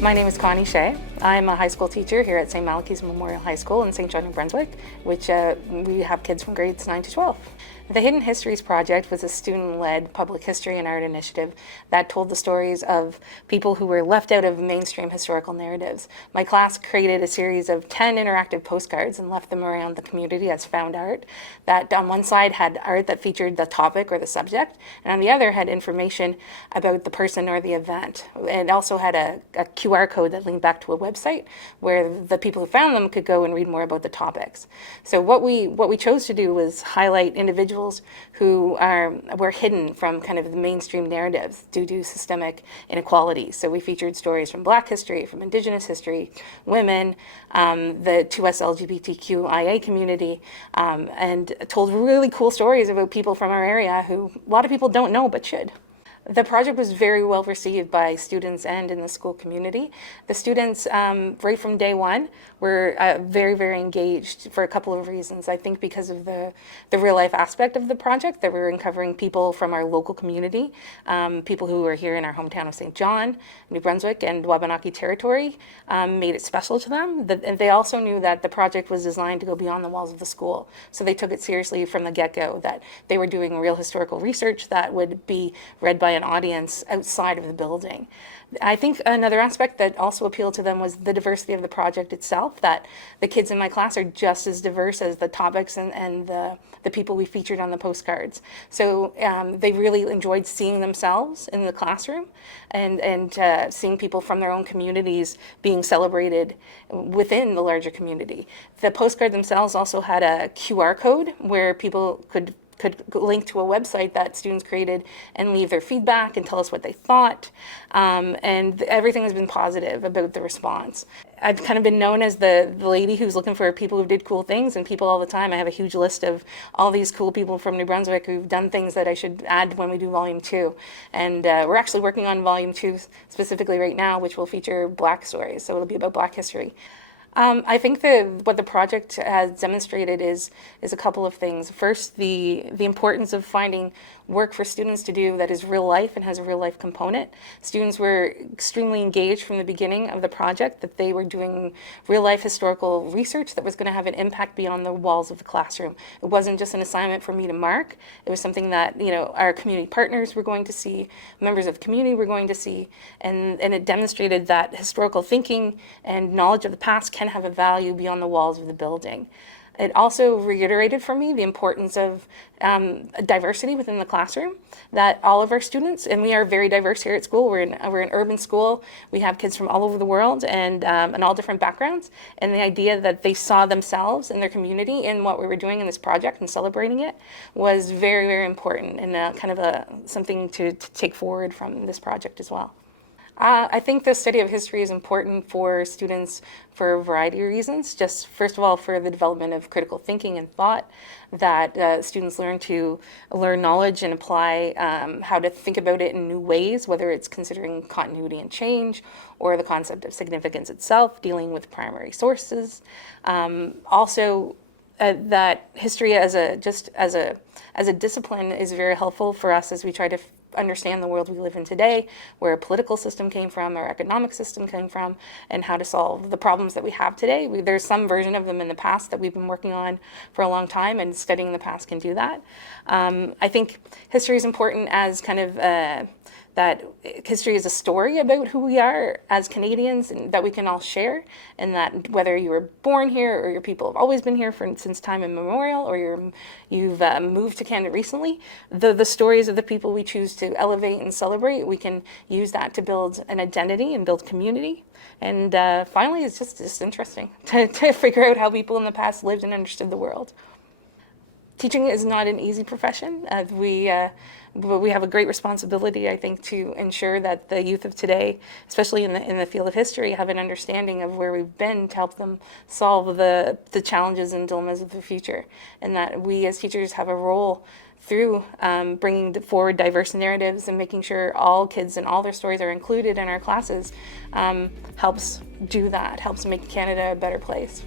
My name is Connie Shea. I'm a high school teacher here at St. Malachy's Memorial High School in St. John, New Brunswick, which we have kids from grades 9 to 12. The Hidden Histories Project was a student-led public history and art initiative that told the stories of people who were left out of mainstream historical narratives. My class created a series of 10 interactive postcards and left them around the community as found art that on one side had art that featured the topic or the subject, and on the other had information about the person or the event. It also had a QR code that linked back to a website where the people who found them could go and read more about the topics. So what we chose to do was highlight individuals who were hidden from kind of the mainstream narratives due to systemic inequality. So we featured stories from Black history, from Indigenous history, women, the 2S LGBTQIA community, and told really cool stories about people from our area who a lot of people don't know but should. The project was very well received by students and in the school community. The students, right from day one, were very, very engaged for a couple of reasons. I think because of the real life aspect of the project, that we were uncovering people from our local community, people who were here in our hometown of St. John, New Brunswick, and Wabanaki territory, made it special to them. And they also knew that the project was designed to go beyond the walls of the school. So they took it seriously from the get-go, that they were doing real historical research that would be read by an audience outside of the building. I think another aspect that also appealed to them was the diversity of the project itself, that the kids in my class are just as diverse as the topics and the people we featured on the postcards. So they really enjoyed seeing themselves in the classroom and seeing people from their own communities being celebrated within the larger community. The postcard themselves also had a QR code where people could link to a website that students created and leave their feedback and tell us what they thought. And everything has been positive about the response. I've kind of been known as the lady who's looking for people who did cool things and people all the time. I have a huge list of all these cool people from New Brunswick who've done things that I should add when we do Volume 2. And we're actually working on Volume 2 specifically right now, which will feature Black stories. So it'll be about Black history. I think what the project has demonstrated is a couple of things. First, the importance of finding work for students to do that is real life and has a real life component. Students were extremely engaged from the beginning of the project, that they were doing real life historical research that was going to have an impact beyond the walls of the classroom. It wasn't just an assignment for me to mark. It was something that our community partners were going to see, members of the community were going to see, and it demonstrated that historical thinking and knowledge of the past can have a value beyond the walls of the building. It also reiterated for me the importance of diversity within the classroom, that all of our students, and we are very diverse here at school, we're an urban school, we have kids from all over the world and all different backgrounds, and the idea that they saw themselves and their community in what we were doing in this project and celebrating it was very, very important, and something to take forward from this project as well. I think the study of history is important for students for a variety of reasons. Just first of all, for the development of critical thinking and thought, that students learn knowledge and apply how to think about it in new ways, whether it's considering continuity and change or the concept of significance itself, dealing with primary sources. Also, that history as a discipline is very helpful for us as we try to understand the world we live in today, where a political system came from, our economic system came from, and how to solve the problems that we have today. There's some version of them in the past that we've been working on for a long time, and studying the past can do that. I think history is important as kind of that history is a story about who we are as Canadians and that we can all share, and that whether you were born here or your people have always been here since time immemorial, or you've moved to Canada recently, the stories of the people we choose to elevate and celebrate, we can use that to build an identity and build community. And finally, it's just interesting to figure out how people in the past lived and understood the world. Teaching is not an easy profession. But we have a great responsibility, I think, to ensure that the youth of today, especially in the field of history, have an understanding of where we've been to help them solve the challenges and dilemmas of the future. And that we as teachers have a role through bringing forward diverse narratives and making sure all kids and all their stories are included in our classes helps do that, helps make Canada a better place.